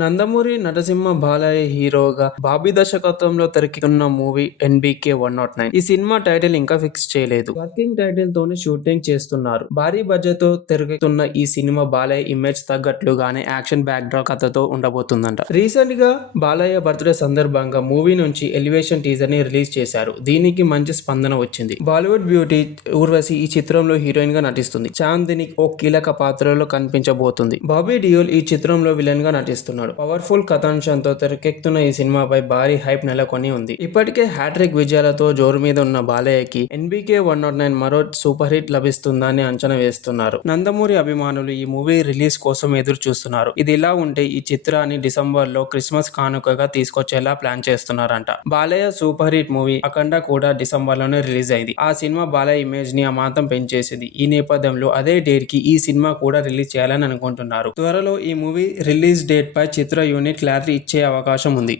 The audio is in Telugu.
నందమూరి నరసింహ బాలయ్య హీరోగా బాబీ దర్శకత్వంలో తెరకెక్కుతున్న మూవీ ఎన్బికే 109. ఈ సినిమా టైటిల్ ఇంకా ఫిక్స్ చేయలేదు. వర్కింగ్ టైటిల్ తోనే షూటింగ్ చేస్తున్నారు. భారీ బడ్జెట్ తో తెరకెక్కుతున్న ఈ cinema Balayya image తగ్గట్లుగానే action back drop కథతో ఉండబోతుందంట. రీసెంట్ గా బాలయ్య బర్త్డే సందర్భంగా మూవీ నుంచి ఎలివేషన్ టీజర్ ని రిలీజ్ చేశారు. దీనికి మంచి స్పందన వచ్చింది. బాలీవుడ్ బ్యూటీ ఊర్వశి ఈ చిత్రంలో హీరోయిన్ గా నటిస్తుంది. చాందిని ఓ కీలక పాత్రలో కనిపించబోతుంది. బాబీ డియోల్ ఈ చిత్రంలో విలన్ గా నటిస్తున్నాడు. పవర్ఫుల్ కథాంశంతో తెరకెక్కుతున్న ఈ సినిమాపై భారీ హైప్ నెలకొని ఉంది. ఇప్పటికే హ్యాట్రిక్ విజయాలతో జోరు మీద ఉన్న బాలయ్యకి ఎన్బికే 109 మరో సూపర్ హిట్ లభిస్తుందని అంచనా వేస్తున్నారు. నందమూరి అభిమానులు ఈ మూవీ రిలీజ్ కోసం ఎదురు చూస్తున్నారు. ఇది ఇలా ఉంటే ఈ చిత్రాన్ని డిసెంబర్ లో క్రిస్మస్ కానుకగా తీసుకొచ్చేలా ప్లాన్ చేస్తున్నారంట. బాలయ్య సూపర్ హిట్ మూవీ అఖండ కూడా డిసెంబర్ లోనే రిలీజ్ అయింది. ఆ సినిమా బాలయ్య ఇమేజ్ ని అమాంతం పెంచేసింది. ఈ నేపథ్యంలో అదే డేట్ కి ఈ సినిమా కూడా రిలీజ్ చేయాలని అనుకుంటున్నారు. త్వరలో ఈ మూవీ రిలీజ్ డేట్ పై చిత్ర యూనిట్ క్లారిటీ ఇచ్చే అవకాశం ఉంది.